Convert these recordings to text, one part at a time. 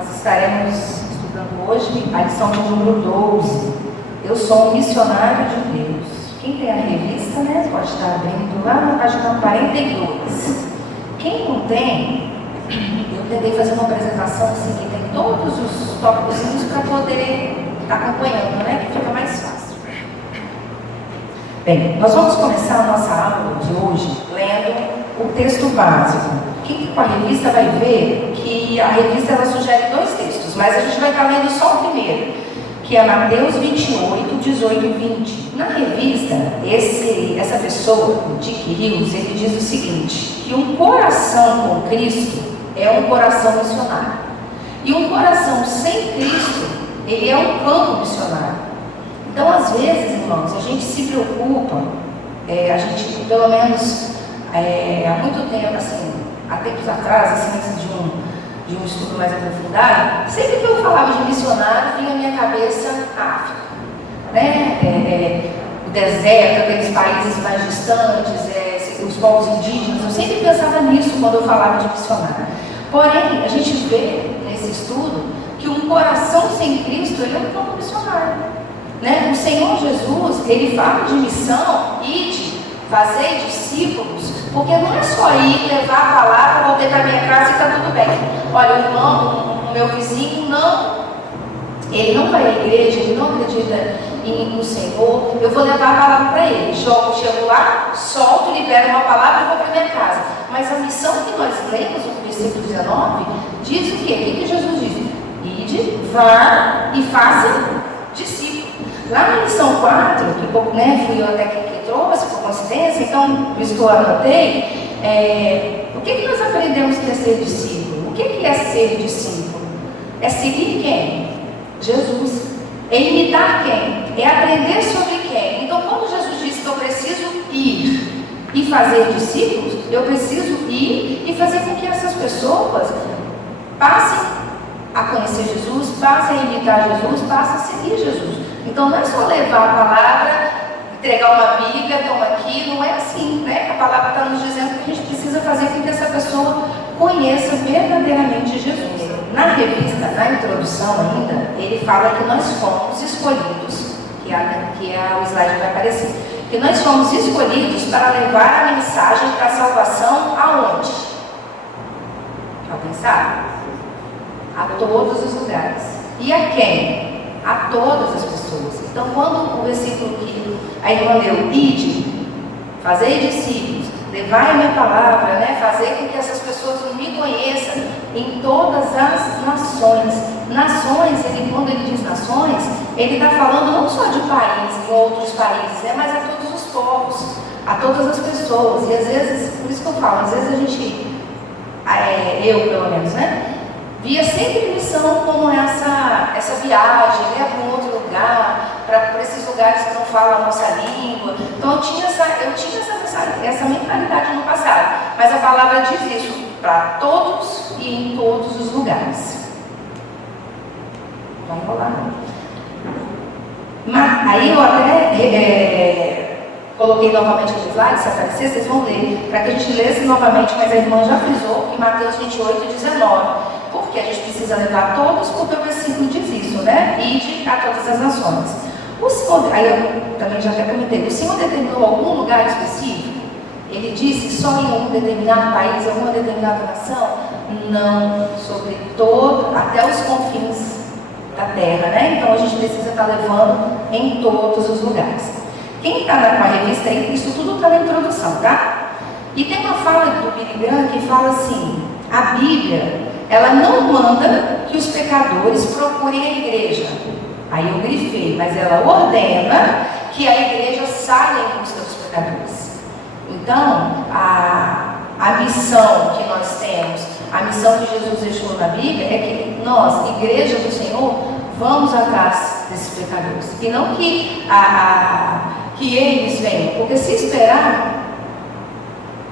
Nós estaremos estudando hoje a lição de número 12. Eu sou um missionário de Deus. Quem tem a revista, né, pode estar abrindo lá na página 42. Quem não tem, eu tentei fazer uma apresentação assim, que tem todos os tópicos para poder estar acompanhando, né, que fica mais fácil. Bem, nós vamos começar a nossa aula de hoje lendo o texto básico. Quem com a revista vai ver que a revista ela sugere dois textos, mas a gente vai estar lendo só o primeiro, que é Mateus 28, 18 e 20. Na revista, essa pessoa, o Dick Hills, ele diz o seguinte, que um coração com Cristo é um coração missionário. E um coração sem Cristo, ele é um campo missionário. Então, às vezes, irmãos, a gente se preocupa, a gente, pelo menos, há muito tempo, assim, há tempos atrás, assim, antes de um estudo mais aprofundado, sempre que eu falava de missionário, vinha à minha cabeça a África, né? O deserto, aqueles países mais distantes, os povos indígenas, eu sempre pensava nisso quando eu falava de missionário. Porém, a gente vê nesse estudo que um coração sem Cristo, ele é um campo missionário. Né? O Senhor Jesus, ele fala de missão, ide, fazer discípulos, porque não é só ir, levar a palavra, voltar para minha casa e está tudo bem. Olha, o irmão, o meu vizinho, ele não vai à igreja, ele não acredita no Senhor, eu vou levar a palavra para ele. Chego lá, solto, libero uma palavra e vou para minha casa. Mas a missão que nós lemos no versículo 19, diz o quê? O que Jesus diz? Ide, vá e faça discípulos. Lá na lição 4, que né, fui eu até que trouxe, por coincidência, então, por isso que eu anotei, o que nós aprendemos que é ser discípulo? O que é ser discípulo? É seguir quem? Jesus. É imitar quem? É aprender sobre quem? Então, quando Jesus disse que eu preciso ir e fazer discípulos, eu preciso ir e fazer com que essas pessoas passem a conhecer Jesus, passem a imitar Jesus, passem a seguir Jesus. Então não é só levar a palavra, entregar uma Bíblia, toma aqui, não é assim, né? A palavra está nos dizendo que a gente precisa fazer com que essa pessoa conheça verdadeiramente Jesus. Na revista, na introdução ainda, ele fala que nós fomos escolhidos, o slide vai aparecer, que nós fomos escolhidos para levar a mensagem da salvação aonde? Alguém sabe? A todos os lugares. E a quem? A todas as pessoas. Então, quando o versículo que a irmã leu, ide, fazei discípulos, levai a minha palavra, né? Fazer com que essas pessoas me conheçam em todas as nações. Nações, quando ele diz nações, ele está falando não só de países, em outros países, né? Mas a todos os povos, a todas as pessoas. E às vezes, por isso que eu falo, às vezes a gente, eu pelo menos, né? Via sempre missão como essa viagem, né, para um outro lugar, para esses lugares que não falam a nossa língua. Então eu tinha essa mentalidade no passado. Mas a palavra diz isso para todos e em todos os lugares. Vai enrolar, não. Aí eu até coloquei novamente no slide, se aparecer, vocês vão ler, para que a gente lesse novamente, mas a irmã já frisou em Mateus 28, 19. Porque a gente precisa levar todos, porque o versículo diz isso, né? Ide a todas as nações. O Senhor, aí eu também já até comentei, o Senhor determinou algum lugar específico? Ele disse só em um determinado país, alguma determinada nação? Não, sobre todo, até os confins da terra, né? Então a gente precisa estar levando em todos os lugares. Quem está com a revista aí, isso tudo está na introdução, tá? E tem uma fala do Billy Graham que fala assim, a Bíblia, ela não manda que os pecadores procurem a igreja. Aí eu grifei, mas ela ordena que a igreja saia em busca dos pecadores. Então, a missão que nós temos, a missão que Jesus deixou na Bíblia é que nós, igreja do Senhor, vamos atrás desses pecadores. E não que eles venham, porque se esperar,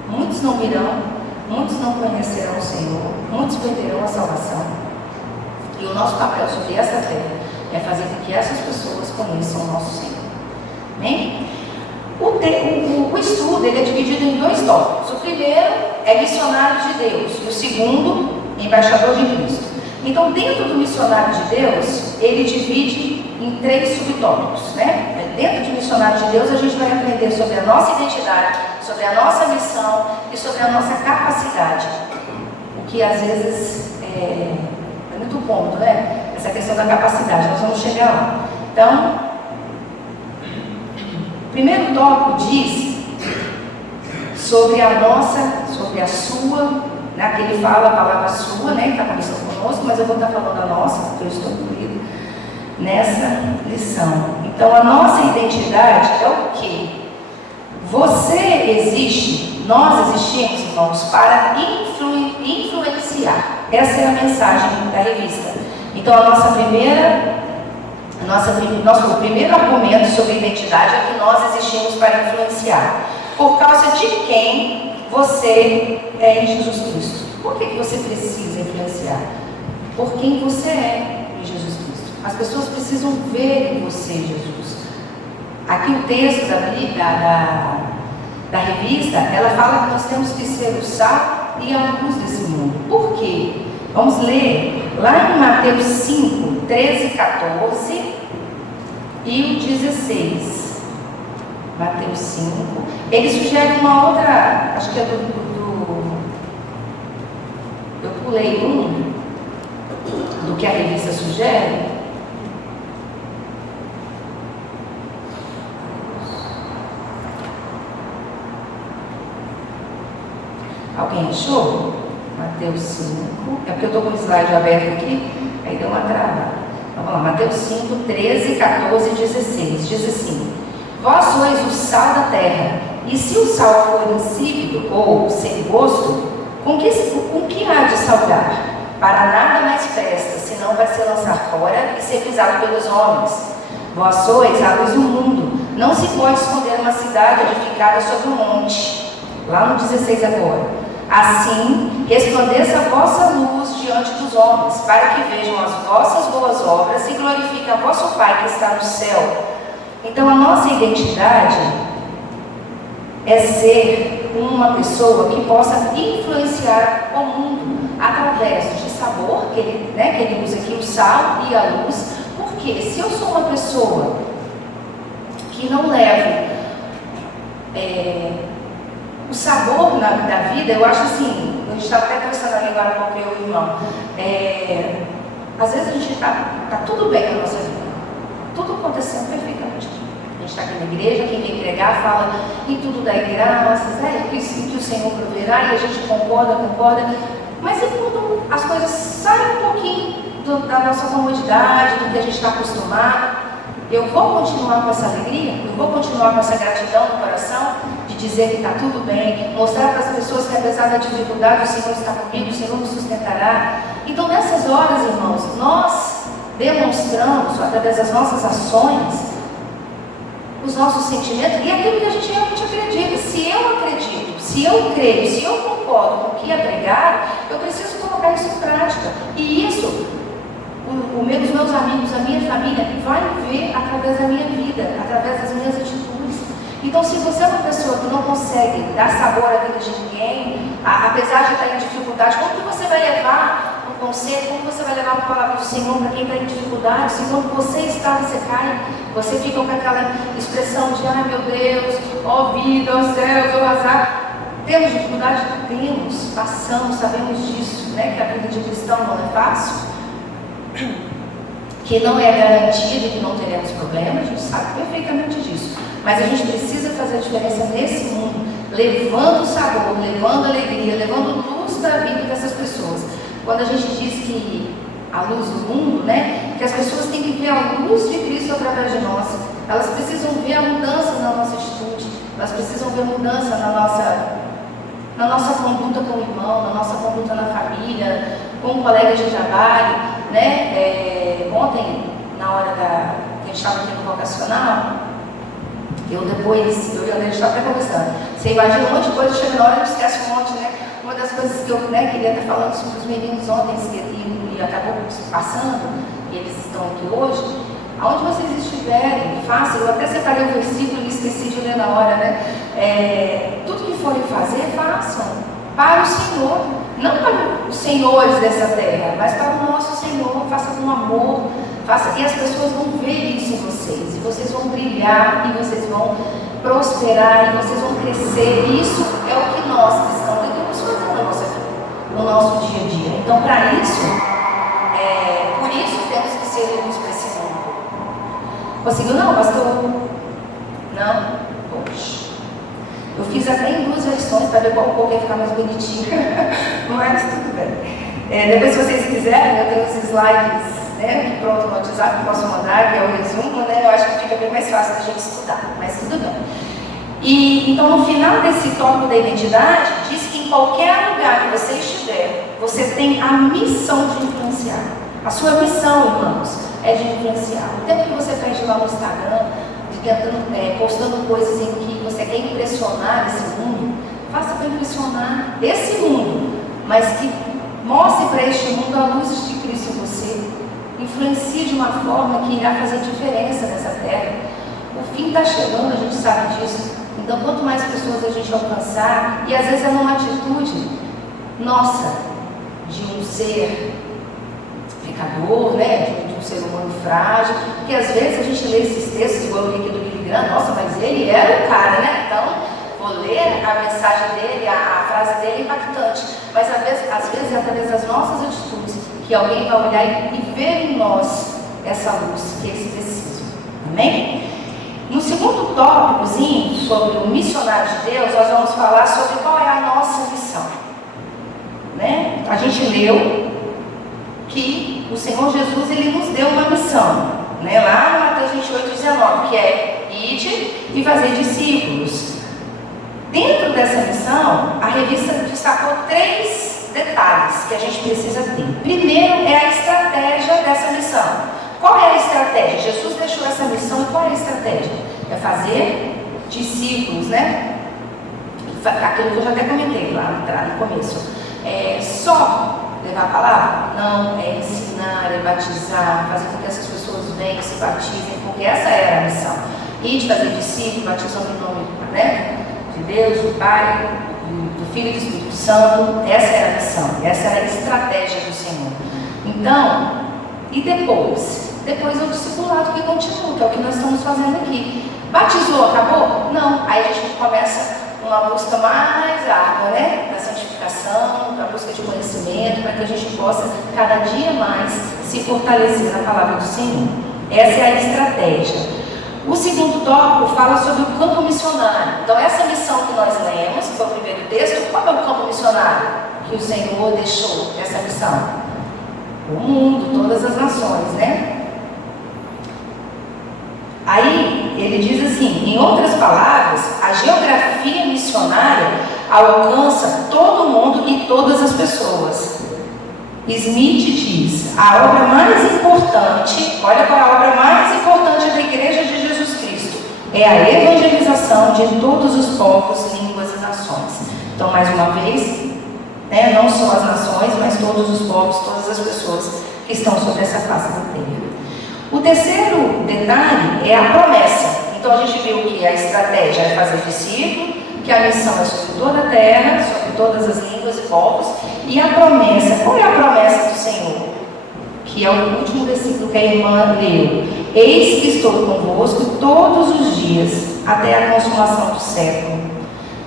muitos não virão. Muitos não conhecerão o Senhor, muitos perderão a salvação. E o nosso papel sobre essa terra é fazer com que essas pessoas conheçam o nosso Senhor. Amém? O estudo ele é dividido em dois tópicos. O primeiro é missionário de Deus, e o segundo, embaixador de Cristo. Então, dentro do Missionário de Deus, ele divide em 3 subtópicos, né? Dentro do Missionário de Deus, a gente vai aprender sobre a nossa identidade, sobre a nossa missão e sobre a nossa capacidade. O que às vezes é muito ponto, né? Essa questão da capacidade, nós vamos chegar lá. Então, o primeiro tópico diz sobre a nossa, sobre a sua, né? Que ele fala a palavra sua, né? Que está começando conosco, mas eu vou estar falando a nossa, porque eu estou incluído nessa lição. Então, a nossa identidade é o quê? Você existe, nós existimos, irmãos, para influenciar. Essa é a mensagem da revista. Então, nosso primeiro argumento sobre identidade é que nós existimos para influenciar. Por causa de quem você é em Jesus Cristo. Por que você precisa influenciar? Por quem você é em Jesus Cristo. As pessoas precisam ver em você Jesus. Aqui o texto da revista, ela fala que nós temos que ser o sal e a luz desse mundo. Por quê? Vamos ler lá em Mateus 5, 13, 14 e o 16. Mateus 5. Ele sugere uma outra, acho que é eu pulei do que a revista sugere. Alguém achou? Mateus 5. É porque eu estou com o slide aberto aqui, aí deu uma trava. Então, vamos lá, Mateus 5, 13, 14 e 16. Diz assim: Vós sois o sal da terra, e se o sal for insípido ou sem gosto, com que há de salgar? Para nada mais presta, senão vai se lançar fora e ser pisado pelos homens. Vós sois a luz do mundo. Não se pode esconder uma cidade edificada sobre um monte. Lá no 16 agora. Assim, resplandeça a vossa luz diante dos homens, para que vejam as vossas boas obras e glorifiquem a vosso Pai que está no céu. Então, a nossa identidade é ser uma pessoa que possa influenciar o mundo através de sabor, que ele usa aqui o sal e a luz. Porque se eu sou uma pessoa que não levo o sabor da vida, eu acho assim, a gente estava até conversando ali agora com o irmão, às vezes a gente está tudo bem na nossa vida, tudo acontecendo perfeitamente. A gente está aqui na igreja, quem vem pregar fala em tudo dai graças, que o Senhor proverá, e a gente concorda, mas e quando as coisas saem um pouquinho da nossa comodidade, do que a gente está acostumado, eu vou continuar com essa alegria, eu vou continuar com essa gratidão no coração, de dizer que está tudo bem, mostrar para as pessoas que apesar da dificuldade o Senhor está comigo, o Senhor me sustentará. Então nessas horas, irmãos, nós demonstramos através das nossas ações, os nossos sentimentos e aquilo que a gente realmente acredita. Se eu acredito, se eu creio, se eu concordo com o que é pregado, eu preciso colocar isso em prática. E isso os meus amigos, a minha família vai ver através da minha vida, através das minhas atitudes. Então, se você é uma pessoa que não consegue dar sabor à vida de ninguém, apesar de estar em dificuldade, como que você vai levar um conselho, como você vai levar uma palavra do Senhor para quem está em dificuldade? Se quando você está, você cai, você fica com aquela expressão de, ai meu Deus, ó vida, ó céus, ó azar. Temos dificuldade? Temos, passamos, sabemos disso, né? Que a vida de cristão não é fácil, que não é garantia de que não teremos problemas, a gente sabe perfeitamente disso. Mas a gente precisa fazer a diferença nesse mundo, levando sabor, levando alegria, levando luz da vida dessas pessoas. Quando a gente diz que a luz do mundo, né, que as pessoas têm que ver a luz de Cristo através de nós. Elas precisam ver a mudança na nossa atitude, elas precisam ver a mudança na nossa conduta com o irmão, na nossa conduta na família, com um colega de trabalho, né? Ontem, na hora que a gente estava aqui no vocacional, eu e a gente estava até conversando. Você imagina um monte de coisa, chega na hora e esquece um monte, né? Uma das coisas que eu queria estar falando sobre os meninos ontem, e acabou passando, e eles estão aqui hoje, aonde vocês estiverem, façam. Eu até separei um versículo e esqueci de ler na hora, né? Tudo que forem fazer, façam para o Senhor. não para os senhores dessa terra, mas para o nosso Senhor. Faça com amor, faça, e as pessoas vão ver isso em vocês, e vocês vão brilhar, e vocês vão prosperar, e vocês vão crescer. Isso é o que nós cristãos devemos fazer na nossa vida, no nosso dia a dia. Então, para isso, por isso temos que ser luz para esse mundo. Conseguiu não, pastor? Não? Poxa. Eu fiz até em 2 versões para ver qual ia ficar mais bonitinho. Mas tudo bem. Depois, se vocês quiserem, eu tenho os slides, né, que pronto no WhatsApp, posso mandar, que é o resumo, né? Eu acho que fica bem mais fácil da gente estudar, mas tudo bem. E então, no final desse tópico da identidade, diz que em qualquer lugar que você estiver, você tem a missão de influenciar. A sua missão, irmãos, é de influenciar. O tempo que você perde lá no Instagram, postando coisas em que você quer impressionar esse mundo, faça para impressionar esse mundo, mas que mostre para este mundo a luz de Cristo em você. Influencie de uma forma que irá fazer diferença nessa terra. O fim está chegando, a gente sabe disso. Então, quanto mais pessoas a gente alcançar, e às vezes é uma atitude nossa, de um ser pecador, né? De um ser humano frágil, porque às vezes a gente lê esses textos, igual eu li aqui do Billy Graham, nossa, mas ele era o cara, né? Então, vou ler a mensagem dele, a frase dele é impactante, mas às vezes é através das nossas atitudes que alguém vai olhar e ver em nós essa luz que eles precisam. Amém? No segundo tópicozinho, sobre o missionário de Deus, nós vamos falar sobre qual é a nossa missão. Né? A gente leu que o Senhor Jesus, ele nos deu uma missão, né? Lá no Mateus 28:19, que é ide e fazer discípulos. Dentro dessa missão, a revista destacou 3 detalhes que a gente precisa ter. Primeiro é a estratégia dessa missão. Qual é a estratégia? Jesus deixou essa missão, e qual é a estratégia? É fazer discípulos, né? Aquilo que eu já até comentei lá no começo. É só levar a palavra? Não, é ensinar, é batizar, fazer com que essas pessoas venham, se batizem, porque essa era a missão. E de fazer discípulos, batizando em nome, né, de Deus, do Pai, do Filho e do Espírito Santo. Essa era a missão, essa era a estratégia do Senhor. Então, e depois? Depois é o discipulado que continua, que é o que nós estamos fazendo aqui. Batizou, acabou? Não. Aí a gente começa uma busca mais árdua, né? Da santificação, da busca de conhecimento, para que a gente possa cada dia mais se fortalecer na palavra do Senhor. Essa é a estratégia. O segundo tópico fala sobre o campo missionário. Então, essa missão que nós lemos, que foi o primeiro texto, qual é o campo missionário que o Senhor deixou essa missão? O mundo, todas as nações, né? Aí, ele diz assim, em outras palavras, a geografia missionária alcança todo mundo e todas as pessoas. Smith diz, a obra mais importante, olha qual é a obra mais importante da Igreja de Jesus Cristo, é a evangelização de todos os povos, línguas e nações. Então, mais uma vez, né, não só as nações, mas todos os povos, todas as pessoas que estão sobre essa face da terra. O terceiro detalhe é a promessa. Então, a gente viu que a estratégia é fazer discípulo, que a missão é sobre toda a terra, sobre todas as línguas e povos. E a promessa, qual é a promessa do Senhor? Que é o último versículo que a irmã leu. Eis que estou convosco todos os dias, até a consumação do século.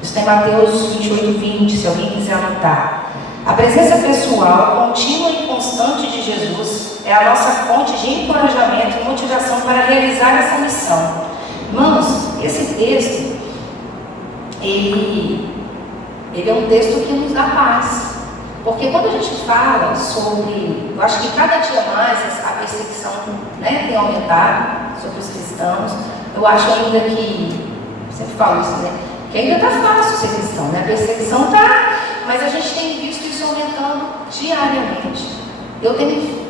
Isso está em Mateus 28:20, se alguém quiser anotar. A presença pessoal, contínua e constante de Jesus é a nossa fonte de encorajamento e motivação para realizar essa missão. Irmãos, esse texto, ele é um texto que nos dá paz. Porque quando a gente fala sobre, eu acho que cada dia mais a perseguição, né, tem aumentado sobre os cristãos. Eu acho ainda que, sempre falo isso, né, que ainda está fácil ser cristão, né? A perseguição está, mas a gente tem visto isso aumentando diariamente. Eu tenho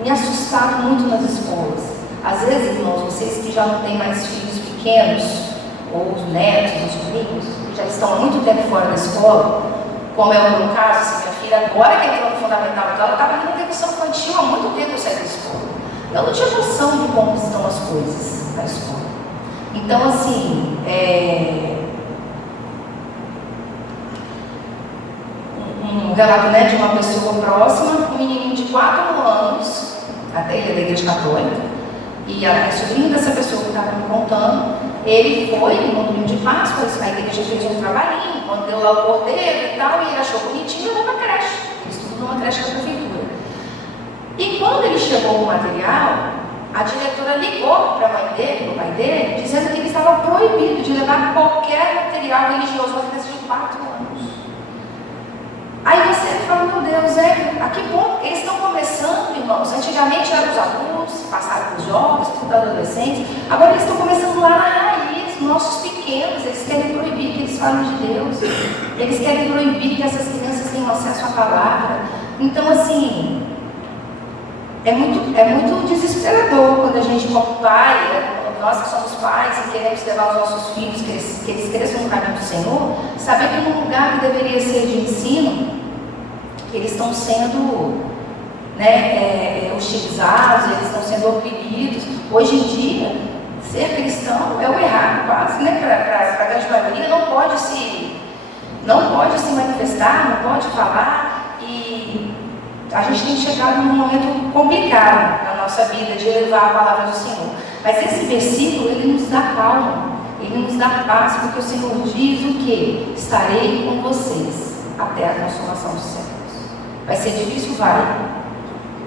me assustado muito nas escolas. Às vezes, irmãos, vocês que já não têm mais filhos pequenos, ou os netos, os sobrinhos, que já estão há muito tempo fora da escola, como é o meu caso, assim, minha filha agora que entrou no fundamental, então ela estava indo na educação infantil há muito tempo eu saí da escola. Eu não tinha noção de como estão as coisas na escola. Então, assim, um relato, né, de uma pessoa próxima, um menininho de 4 anos, até ele é da igreja católica, e a sobrinha dessa pessoa que estava me contando, ele foi no domingo de Páscoa, a igreja fez um trabalhinho, quando deu lá o cordeiro e tal, e ele achou bonitinho e levou para a creche. Ele estudou numa creche da prefeitura. E quando ele chegou com o material, a diretora ligou para a mãe dele, para o pai dele, dizendo que ele estava proibido de levar qualquer material religioso a criança de 4 anos. Aí você fala, meu Deus, a que ponto? Eles estão começando, irmãos. Antigamente eram os adultos, passaram para os jovens, para os adolescentes. Agora eles estão começando lá na raiz, nossos pequenos. Eles querem proibir que eles falem de Deus. Eles querem proibir que essas crianças tenham acesso à palavra. Então, assim, é muito desesperador quando a gente, como pai, nós que somos pais e queremos levar os nossos filhos, que eles cresçam no caminho do Senhor, saber que num lugar que deveria ser de ensino, eles estão sendo hostilizados, eles estão sendo oprimidos. Hoje em dia, ser cristão é o errado quase, né? Para a grande maioria, não pode se manifestar, não pode falar, e a gente tem chegado num momento complicado na nossa vida de levar a palavra do Senhor. Mas esse versículo, ele nos dá calma, ele nos dá paz, porque o Senhor diz o quê? Estarei com vocês até a consumação dos séculos. Vai ser difícil?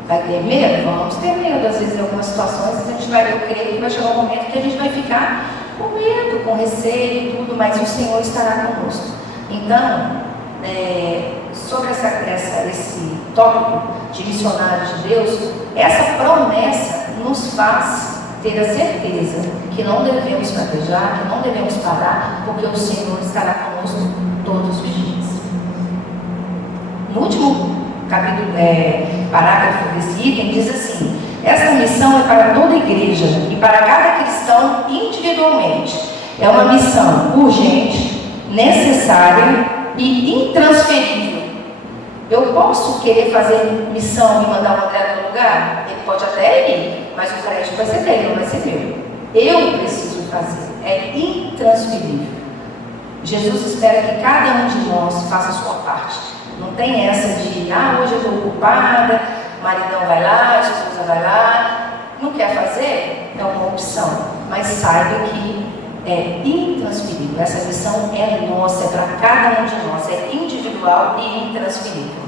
Vai ter medo? Vamos ter medo, às vezes, em algumas situações, eu creio que vai chegar um momento que a gente vai ficar com medo, com receio e tudo, mas o Senhor estará conosco. Então, sobre esse tópico de missionários de Deus, essa promessa nos faz ter a certeza que não devemos fraquejar, que não devemos parar, porque o Senhor estará conosco todos os dias. No último capítulo, parágrafo desse item, diz assim: esta missão é para toda a igreja e para cada cristão individualmente. É uma missão urgente, necessária e intransferível. Eu posso querer fazer missão e mandar o André no lugar? Ele pode até ir, mas o crédito vai ser dele, não vai ser meu. Eu preciso fazer, é intransferível. Jesus espera que cada um de nós faça a sua parte. Não tem essa de, hoje eu estou ocupada, o maridão vai lá, a esposa vai lá. Não quer fazer? É uma opção, mas saiba que é intransferível. Essa missão é nossa, é para cada um de nós, é individual e intransferível.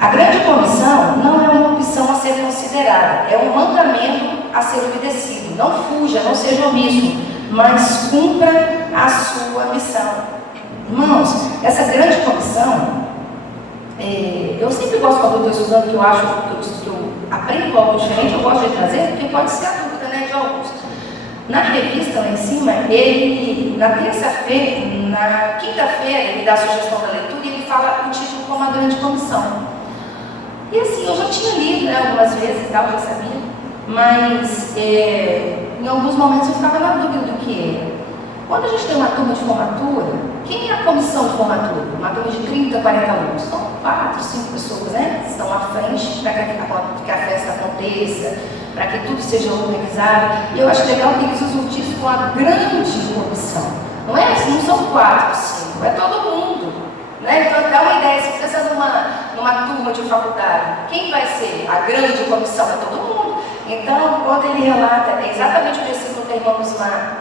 A grande comissão não é uma opção a ser considerada, é um mandamento a ser obedecido. Não fuja, não seja omisso, mas cumpra a sua missão. Irmãos, essa grande comissão, eu sempre gosto, quando eu estou estudando, que eu acho que eu aprendo algo diferente, eu gosto de trazer, porque pode ser a dúvida, né, de alguns. Na revista lá em cima, ele, na terça-feira, na quinta-feira, ele dá a sugestão da leitura e ele fala o título como a grande comissão. E assim, eu já tinha lido, né, algumas vezes e tal, já sabia, mas em alguns momentos eu ficava na dúvida do que era. Quando a gente tem uma turma de formatura, quem é a comissão de formatura? Uma turma de 30, 40 alunos. São 4, 5 pessoas, né? Estão à frente para que a festa aconteça, para que tudo seja organizado. E eu acho legal que eles usam o título com a grande comissão. Não são 4, 5, é todo mundo. Né? Então dá uma ideia, se você pensa numa turma de faculdade, quem vai ser a grande comissão? É todo mundo. Então, quando ele relata, é exatamente o versículo que a irmã Musmar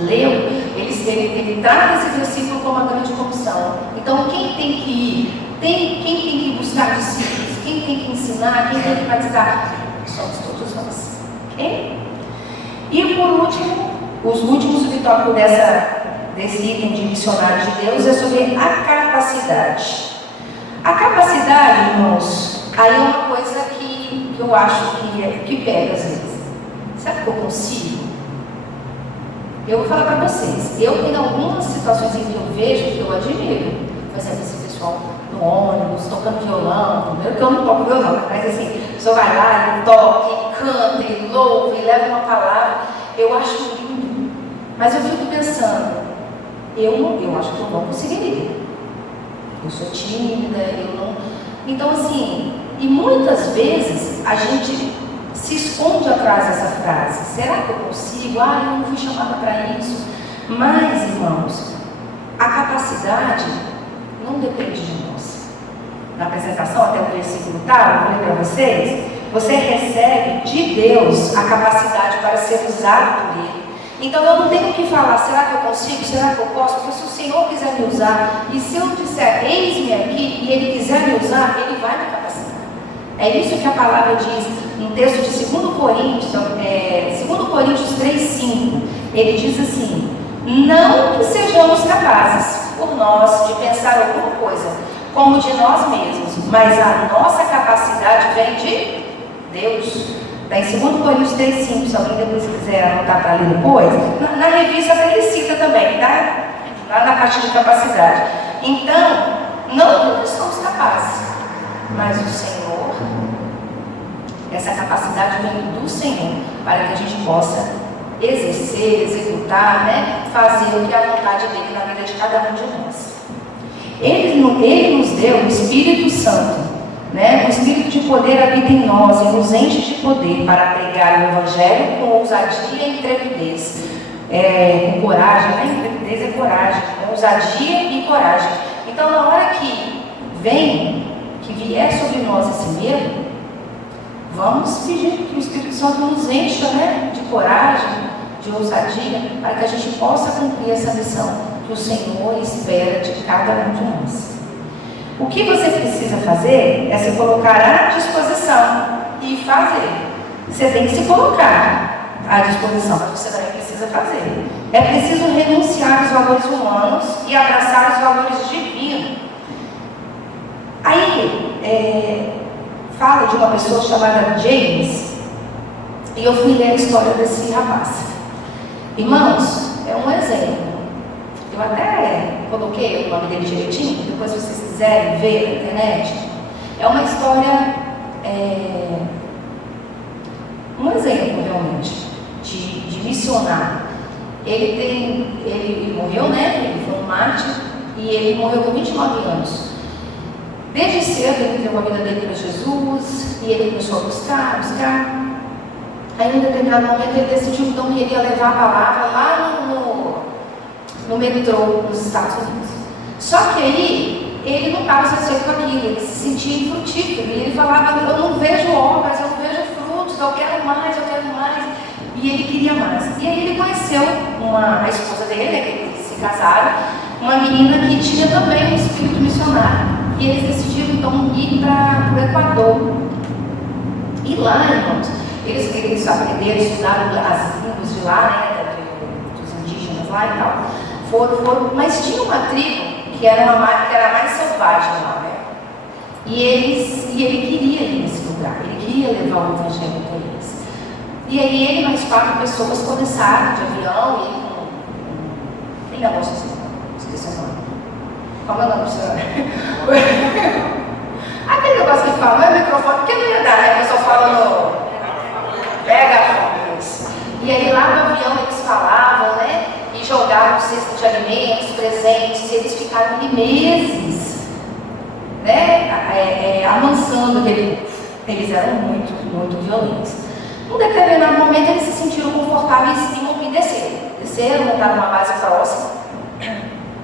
leu, ele trata esse versículo como a grande comissão. Então, quem tem que ir? Quem tem que buscar discípulos? Quem tem que ensinar? Quem tem que batizar? Somos todos nós. Okay? E por último, os últimos subtópicos desse item de missionários de Deus é sobre a capacidade. A capacidade, irmãos, aí é uma coisa que eu acho que pega às vezes. Será que eu consigo? Eu vou falar para vocês, eu em algumas situações em que eu vejo, que eu admiro, por exemplo, esse pessoal no ônibus, tocando violão, primeiro que eu não toco violão, mas assim, a pessoa vai lá, ele toca, ele canta, ele louva, ele leva uma palavra, eu acho lindo, mas eu fico pensando, eu acho que eu não conseguiria, eu sou tímida, eu não... Então assim, e muitas vezes a gente se esconde atrás dessa frase. Será que eu consigo? Eu não fui chamada para isso. Mas, irmãos, a capacidade não depende de nós. na apresentação, até o versículo tal, eu falei para vocês, você recebe de Deus a capacidade para ser usado por Ele. Então eu não tenho que falar, será que eu consigo, será que eu posso? Porque se o Senhor quiser me usar, e se eu disser, eis-me aqui, e Ele quiser me usar, Ele vai me capacitar. É isso que a palavra diz no texto de 2 Coríntios, 2 Coríntios 3,5. Ele diz assim, não que sejamos capazes, por nós, de pensar alguma coisa, como de nós mesmos, mas a nossa capacidade vem de Deus. Está em 2 Coríntios 3,5, se alguém depois quiser anotar para ler depois. Na revista ele cita também, tá? Lá na parte de capacidade. Então, não que somos capazes, mas o Senhor, essa capacidade vem do Senhor, para que a gente possa exercer, executar, né? Fazer o que é a vontade dele na vida de cada um de nós. Ele nos deu o Espírito Santo, né? O Espírito de poder habita em nós e nos enche de poder para pregar o Evangelho com ousadia e intrepidez, com coragem, né? Intrepidez é coragem, ousadia e coragem. Então, na hora que vier sobre nós esse medo, vamos pedir que o Espírito Santo nos encha, né? De coragem, de ousadia, para que a gente possa cumprir essa missão que o Senhor espera de cada um de nós. O que você precisa fazer é se colocar à disposição e fazer. Você tem que se colocar à disposição, mas você também precisa fazer. É preciso renunciar aos valores humanos e abraçar os valores divinos. Aí, fala de uma pessoa chamada James, e eu fui ler a história desse rapaz. Irmãos, é um exemplo. Eu até coloquei o nome dele direitinho, depois se vocês quiserem ver na internet. É uma história, um exemplo realmente, de missionário. Ele morreu, né? Ele foi um mártir e ele morreu com 29 anos. Desde cedo ele entregou a vida dele para Jesus e ele começou a buscar. Aí em um determinado momento ele decidiu então que ele ia levar a palavra lá no metrô nos Estados Unidos. Só que aí ele não estava satisfeito com aquilo, ele se sentia infrutífero. E ele falava, eu não vejo obras, eu não vejo frutos, eu quero mais. E ele queria mais. E aí ele conheceu a esposa dele, né, que eles se casaram, uma menina que tinha também um espírito missionário. E eles decidiram então ir para o Equador. E lá, irmãos, eles aprenderam, estudaram as línguas de lá, né, dos indígenas lá e tal. Mas tinha uma tribo que era mais selvagem lá, né? E ele queria ir nesse lugar, ele queria levar o Evangelho para eles. E aí ele mais 4 pessoas começaram de avião e ele tem negócio assim, esqueci o nome. Qual é o nome do senhor? Aquele negócio que fala, não é microfone, porque não ia dar, né? A pessoa fala no megafone. E aí lá no avião eles falavam, né? E jogavam cestas de alimentos, presentes, e eles ficaram ali meses, né? Amansando aquele. Eles eram muito, muito violentos. Num determinado momento eles se sentiram confortáveis e desceram, montaram uma base próxima.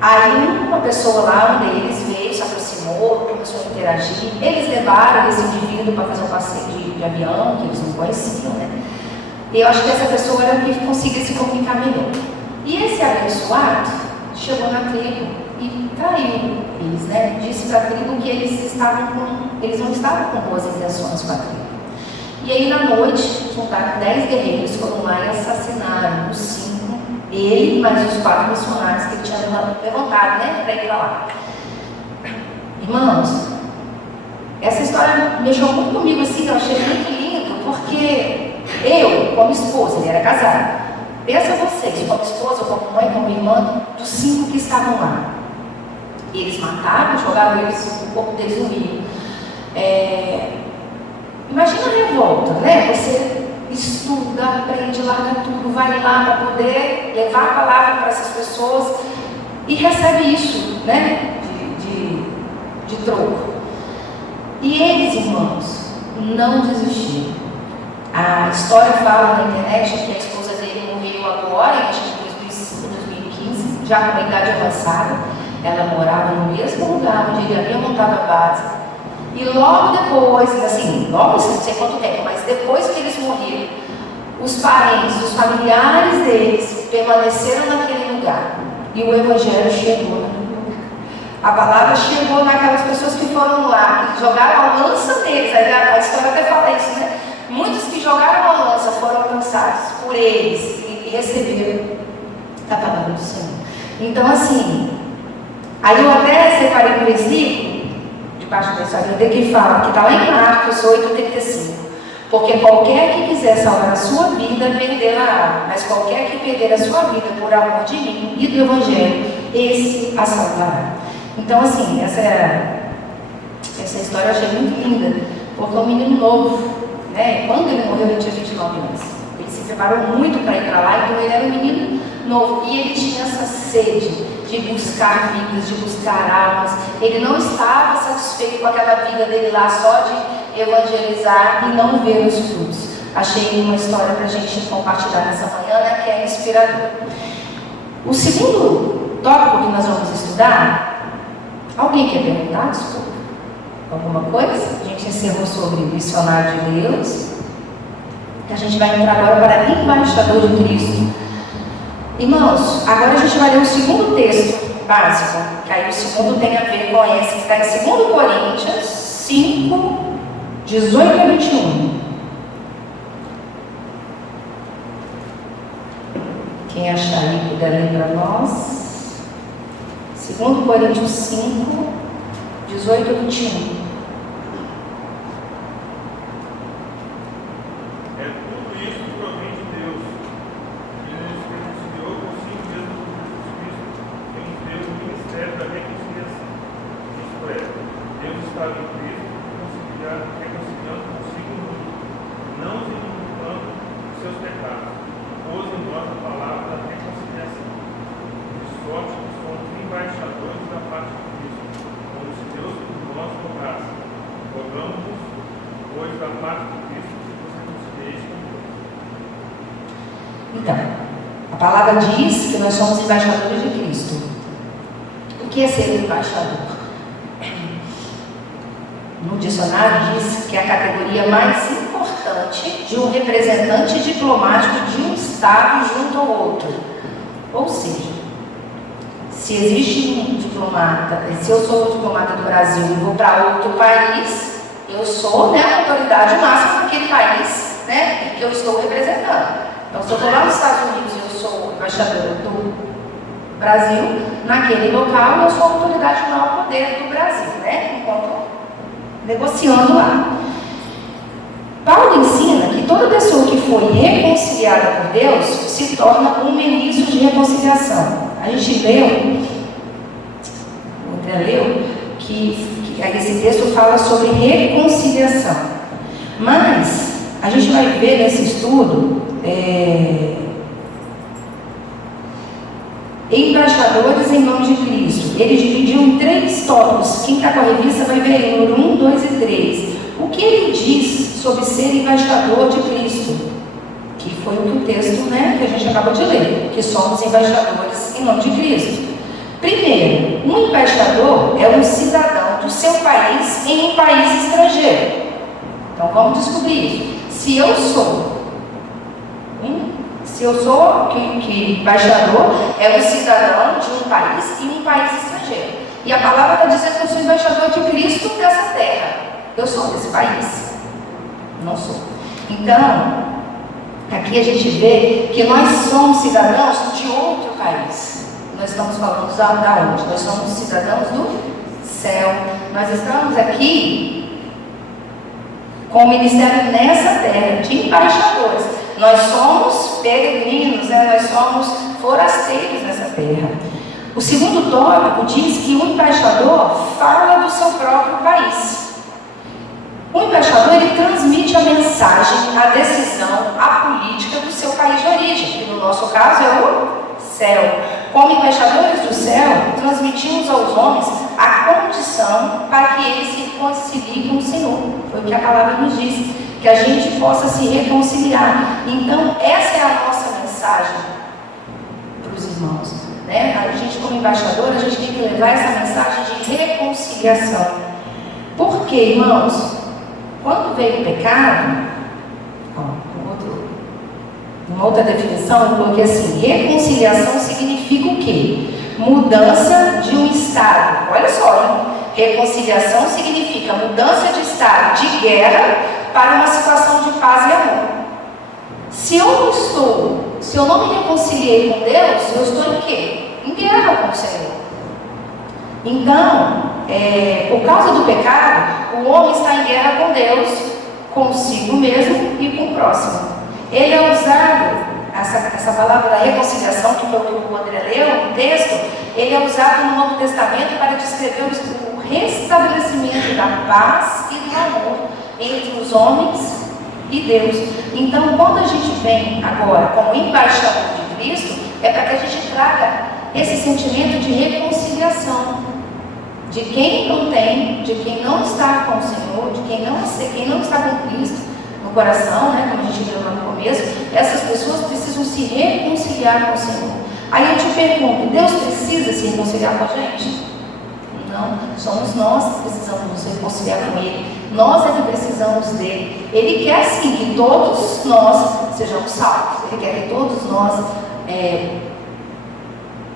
Aí uma pessoa lá, um deles veio, se aproximou, começou a interagir. Eles levaram esse indivíduo para fazer um passeio de avião, que eles não conheciam, né? E eu acho que essa pessoa era que conseguia se comunicar melhor. E esse abençoado chegou na tribo e traiu eles, né? Disse para a tribo que eles não estavam com boas intenções com a tribo. E aí na noite, juntaram 10 guerreiros, foram lá e assassinaram os 5, ele mais os 4 missionários que ele tinha levantado, né? Para ir para lá. Irmãos, essa história mexeu muito comigo assim, eu achei muito lindo, porque eu, como esposa, ele era casado. Pensa vocês, como esposa, como mãe, como irmã, dos 5 que estavam lá. Eles mataram, jogaram o corpo deles no rio. Imagina a revolta, né? Você estuda, aprende, larga tudo, vai lá para poder levar a palavra para essas pessoas e recebe isso, né? De troco. E eles, irmãos, não desistiram. A história fala na internet que a esposa dele morreu agora, acho que em 2005, 2015, já com uma idade avançada. Ela morava no mesmo lugar onde ele havia montado a base. E logo depois, assim, logo não sei quanto tempo, mas depois que eles morreram, os parentes, os familiares deles permaneceram naquele lugar. E o Evangelho chegou naquele lugar. A palavra chegou naquelas pessoas que foram lá, que jogaram a lança neles. A história até fala isso, né? Muitos que jogaram a lança foram alcançados por eles e receberam a palavra do Senhor. Então, assim, aí eu até separei um versículo debaixo da história que fala, que está lá em Marcos 8,35. Porque qualquer que quiser salvar a sua vida, perderá, mas qualquer que perder a sua vida por amor de mim e do Evangelho, esse a salvará. Então, assim, essa história eu achei muito linda, porque é um menino novo, né? Quando ele morreu, ele tinha 29 anos. Ele se preparou muito para ir para lá, então ele era um menino novo. E ele tinha essa sede de buscar vidas, de buscar almas. Ele não estava satisfeito com aquela vida dele lá, só de evangelizar e não ver os frutos. Achei uma história para a gente compartilhar nessa manhã, né, que é inspiradora. O segundo tópico que nós vamos estudar, alguém quer perguntar? Desculpa. Alguma coisa? A gente encerrou sobre o missionário de Deus. A gente vai entrar agora para embaixador de Cristo. Irmãos, agora a gente vai ler o segundo texto básico, que aí o segundo tem a ver com esse, que está em 2 Coríntios 5, 18 a 21. Quem achar aí puder ler para nós. 2 Coríntios 5, 18 a 21. Então, a palavra diz que nós somos embaixadores de Cristo. O que é ser embaixador? No dicionário diz que é a categoria mais importante de um representante diplomático de um Estado junto ao outro. Ou seja, se existe um diplomata, se eu sou um diplomata do Brasil e vou para outro país, eu sou, né, a autoridade máxima daquele país, né, que eu estou representando. Então, se eu estou lá nos Estados Unidos e eu sou embaixadora do Brasil, naquele local eu sou a autoridade de maior poder do Brasil, né? Enquanto negociando lá. Paulo ensina que toda pessoa que foi reconciliada por Deus se torna um ministro de reconciliação. A gente leu, o André leu, que esse texto fala sobre reconciliação. Mas a gente vai ver nesse estudo embaixadores em nome de Cristo. Ele dividiu em 3 tópicos. Quem está com a revista vai ver número 1, 2 e 3. O que ele diz sobre ser embaixador de Cristo? Que foi o que o texto, né, que a gente acabou de ler, que somos embaixadores em nome de Cristo. Primeiro, um embaixador é um cidadão do seu país em um país estrangeiro. Então vamos descobrir isso. Se eu sou que embaixador é um cidadão de um país em um país estrangeiro. E a palavra está dizendo que eu sou embaixador de Cristo dessa terra. Eu sou desse país. Não sou. Então, aqui a gente vê que nós somos cidadãos de outro país. Nós estamos falando da onde? Nós somos cidadãos do céu. Nós estamos aqui com o ministério nessa terra, de embaixadores. Nós somos peregrinos, né? Nós somos forasteiros nessa terra. O segundo tópico diz que o embaixador fala do seu próprio país. O embaixador, ele transmite a mensagem, a decisão, a política do seu país de origem, que no nosso caso é o céu. Como embaixadores do céu, transmitimos aos homens a condição para que eles se reconciliem com o Senhor. Foi o que a palavra nos diz, que a gente possa se reconciliar. Então, essa é a nossa mensagem para os irmãos, né? A gente, como embaixador, a gente tem que levar essa mensagem de reconciliação. Porque, irmãos, quando veio o pecado, uma outra definição, eu coloquei assim: reconciliação significa o quê? Mudança de um estado. Olha só, hein? Reconciliação significa mudança de estado de guerra para uma situação de paz e amor. Se eu não me reconciliei com Deus, eu estou em quê? Em guerra com o Senhor. Então, por causa do pecado, o homem está em guerra com Deus, consigo mesmo e com o próximo. Ele é usado, essa palavra da reconciliação, que foi o que o André leu no texto, ele é usado no Novo Testamento para descrever o restabelecimento da paz e do amor entre os homens e Deus. Então, quando a gente vem agora como embaixador de Cristo, é para que a gente traga esse sentimento de reconciliação de quem não tem, de quem não está com o Senhor, de quem não está com Cristo no coração, né, como a gente viu lá no começo. Essas pessoas precisam se reconciliar com o Senhor. Aí eu te pergunto: Deus precisa se reconciliar com a gente? Não, somos nós que precisamos nos reconciliar com Ele. Nós é que precisamos dele. Ele quer sim que todos nós sejamos salvos. Ele quer que todos nós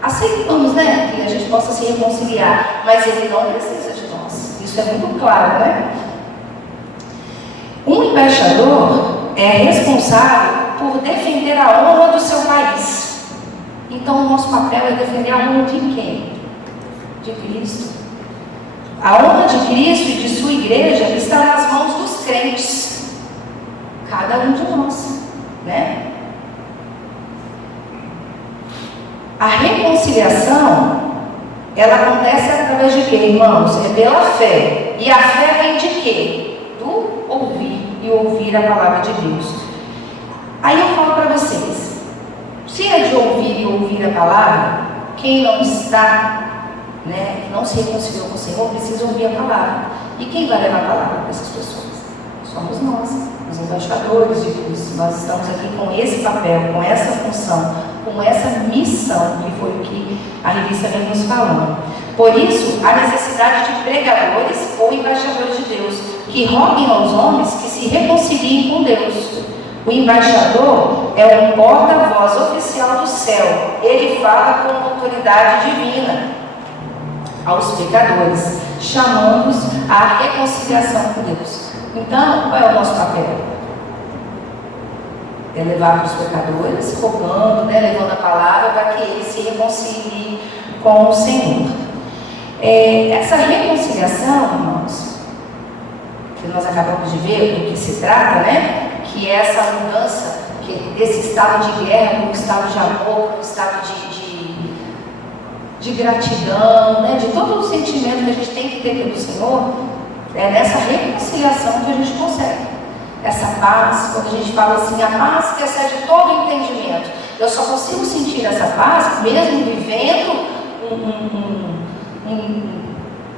aceitamos, né, que a gente possa se reconciliar. Mas Ele não precisa de nós. Isso é muito claro, né? Um embaixador é responsável por defender a honra do seu país. Então o nosso papel é defender a honra de quem? De Cristo. A honra de Cristo e de sua igreja está nas mãos dos crentes, cada um de nós, né? A reconciliação, ela acontece através de quê, irmãos? É pela fé. E a fé vem de quê? Do ouvir e ouvir a palavra de Deus. Aí eu falo para vocês, se é de ouvir e ouvir a palavra, quem não está, né, não se reconciliou com o Senhor, precisa ouvir a palavra. E quem vai levar a palavra para essas pessoas? Somos nós, os embaixadores de Cristo. Nós estamos aqui com esse papel, com essa função, com essa missão, que foi o que a revista vem nos falando. Por isso, há necessidade de pregadores ou embaixadores de Deus, que roguem aos homens que se reconciliem com Deus. O embaixador é um porta-voz oficial do céu. Ele fala com autoridade divina aos pecadores, chamando-os à reconciliação com Deus. Então, qual é o nosso papel? É levar para os pecadores, rogando, né, levando a palavra para que eles se reconciliem com o Senhor. Essa reconciliação, irmãos, que nós acabamos de ver do que se trata, né? Que é essa mudança desse estado de guerra para um estado de amor, para um estado de gratidão, né? De todo o sentimento que a gente tem que ter pelo Senhor. É nessa reconciliação que a gente consegue essa paz. Quando a gente fala assim, a paz que excede todo o entendimento, eu só consigo sentir essa paz mesmo vivendo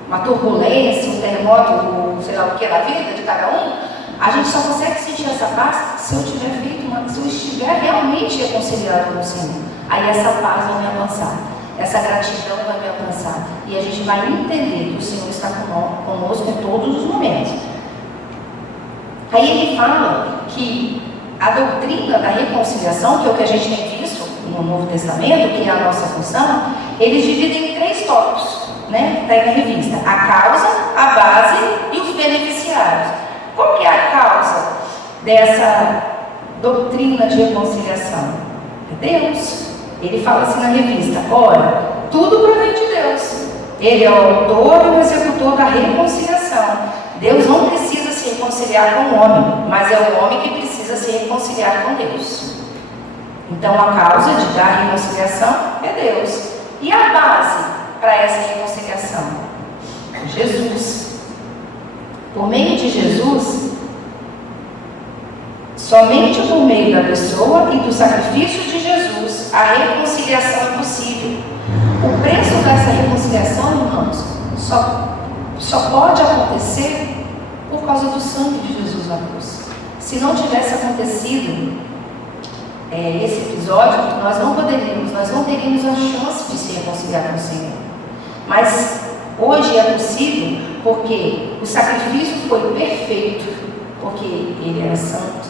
uma turbulência, um terremoto, sei lá o que, da vida de cada um. A gente só consegue sentir essa paz se eu estiver realmente reconciliado com o Senhor. Aí essa paz vai me alcançar, essa gratidão vai me alcançar, e a gente vai entender que o Senhor está conosco em todos os momentos. Aí ele fala que a doutrina da reconciliação, que é o que a gente tem visto no Novo Testamento, que é a nossa função, eles dividem em 3 tópicos, né? Está aí na revista: a causa, a base e os beneficiários. Qual que é a causa dessa doutrina de reconciliação? É Deus. Ele fala assim na revista: ora, tudo provém de Deus. Ele é o autor e o executor da reconciliação. Deus não precisa se reconciliar com o homem, mas é o homem que precisa se reconciliar com Deus. Então a causa da reconciliação é Deus. E a base para essa reconciliação? Jesus. Por meio de Jesus, somente por meio da pessoa e do sacrifício de Jesus, a reconciliação é possível. O preço dessa reconciliação, irmãos, só pode acontecer por causa do sangue de Jesus na cruz. Se não tivesse acontecido esse episódio, nós não teríamos a chance de se reconciliar com o Senhor. Mas hoje é possível Porque o sacrifício foi perfeito, porque ele era santo,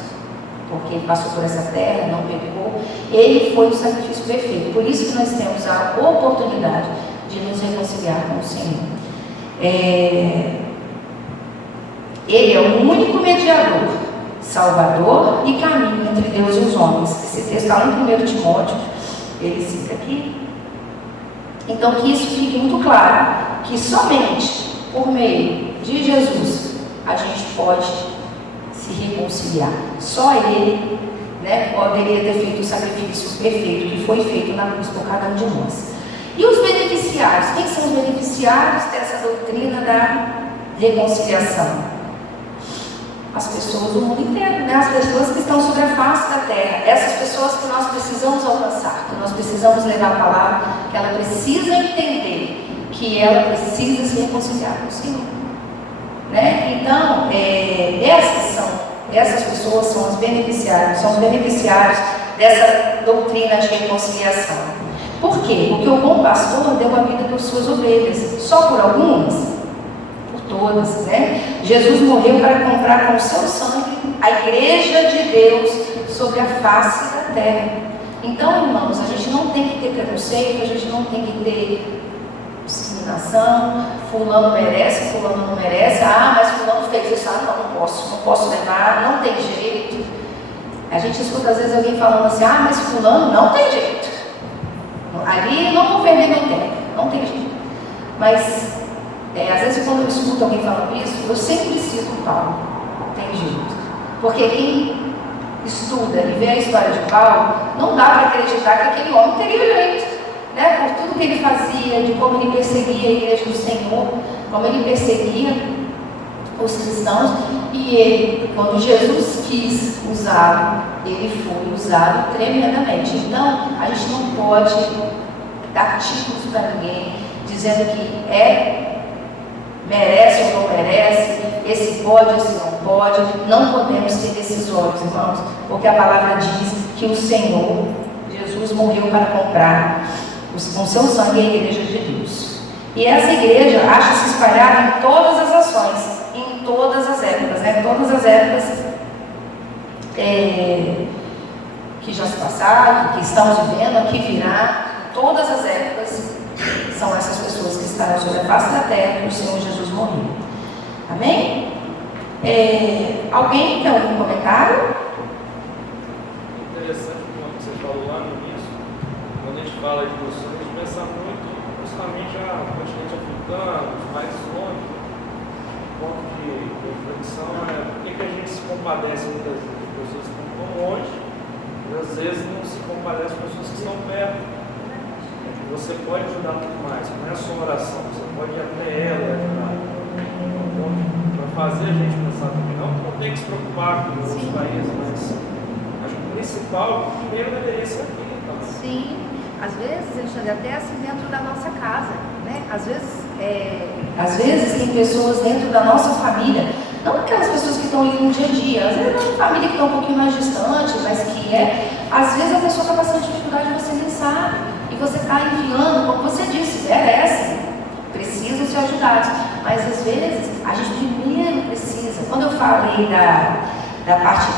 porque ele passou por essa terra, não pecou. Ele foi o sacrifício perfeito. Por isso que nós temos a oportunidade de nos reconciliar com o Senhor. Ele é o único mediador, salvador e caminho entre Deus e os homens. Esse texto está lá em 1 Timóteo, ele cita aqui. Então que isso fique muito claro, que somente por meio de Jesus a gente pode se reconciliar. Só Ele, poderia ter feito o sacrifício perfeito que foi feito na cruz por cada um de nós. E os beneficiários? Quem são os beneficiários dessa doutrina da reconciliação? As pessoas do mundo inteiro, as pessoas que estão sobre a face da terra, essas pessoas que nós precisamos alcançar, que nós precisamos levar a palavra, que ela precisa entender que ela precisa se reconciliar com o Senhor. Então, essas pessoas são os beneficiários dessa doutrina de reconciliação. Por quê? Porque o bom pastor deu a vida pelas suas ovelhas. Só por algumas? Por todas, Jesus morreu para comprar com o seu sangue a igreja de Deus sobre a face da terra. Então, irmãos, a gente não tem que ter preconceito, a gente não tem que ter discriminação. Fulano merece, fulano não merece. Mas fulano fez isso, não posso levar, não tem jeito. A gente escuta às vezes alguém falando assim, mas fulano não tem jeito. Ali não vou perder meu tempo, não tem jeito. Mas às vezes quando eu escuto alguém falando isso, eu sempre cito Paulo, tem jeito. Porque quem estuda e vê a história de Paulo, não dá para acreditar que aquele homem teria jeito. Por tudo que ele fazia, de como ele perseguia a igreja do Senhor, como ele perseguia os cristãos, e ele, quando Jesus quis usá-lo, ele foi usado tremendamente. Então, a gente não pode dar títulos para ninguém, dizendo que merece ou não merece, esse pode, esse não pode. Não podemos ser decisórios, irmãos, porque a palavra diz que o Senhor, Jesus, morreu para comprar com seu sangue a igreja de Deus. E essa igreja acha-se espalhada em todas as ações, em todas as épocas, todas as épocas que já se passaram, que estamos vivendo, que virá, todas as épocas são essas pessoas que estarão sobre a face da terra que o Senhor Jesus morreu. Amém? Alguém tem algum comentário? Interessante o que você falou lá no início. Quando a gente fala de missões, a gente pensa muito justamente no continente africano, os países longe. O ponto de reflexão é por que a gente se compadece muitas vezes de pessoas que estão longe, e às vezes não se compadece de pessoas que estão perto. Você pode ajudar muito mais, não é só uma oração, você pode ir até ela e ajudar. Para fazer a gente pensar também, não tem que se preocupar com outros países, mas acho que o principal, primeiro deveria ser aqui. Sim, às vezes, Alexandre, até assim dentro da nossa casa, Às vezes tem pessoas dentro da nossa família, não aquelas pessoas que estão ali no dia a dia, às vezes é uma família que está um pouquinho mais distante, mas que às vezes a pessoa está passando dificuldade e você nem sabe, e você está enviando, como você disse, merecem, precisam ser ajudados, mas às vezes a gente primeiro precisa. Quando eu falei da parte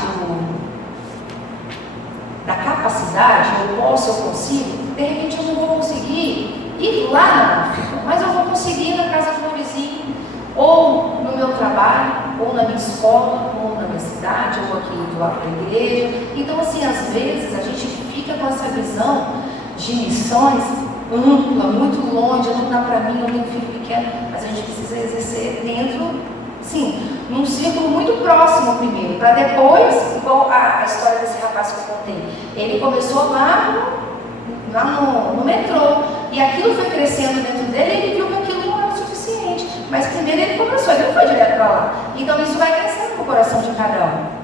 da capacidade, eu posso, eu consigo, de repente eu não vou conseguir ir lá na África, mas eu vou conseguir na casa do meu vizinho, ou no meu trabalho, ou na minha escola, ou na minha cidade, ou aqui do lado da igreja. Então, assim, às vezes a gente fica com essa visão de missões ampla, muito longe, não dá para mim, eu tenho um filho pequeno, mas a gente precisa exercer dentro, sim, num círculo muito próximo primeiro, para depois, igual a história desse rapaz que eu contei, ele começou lá no metrô, e aquilo foi crescendo dentro dele, e ele viu que aquilo não era o suficiente, mas primeiro ele começou, ele não foi direto para lá. Então isso vai crescendo no coração de cada um.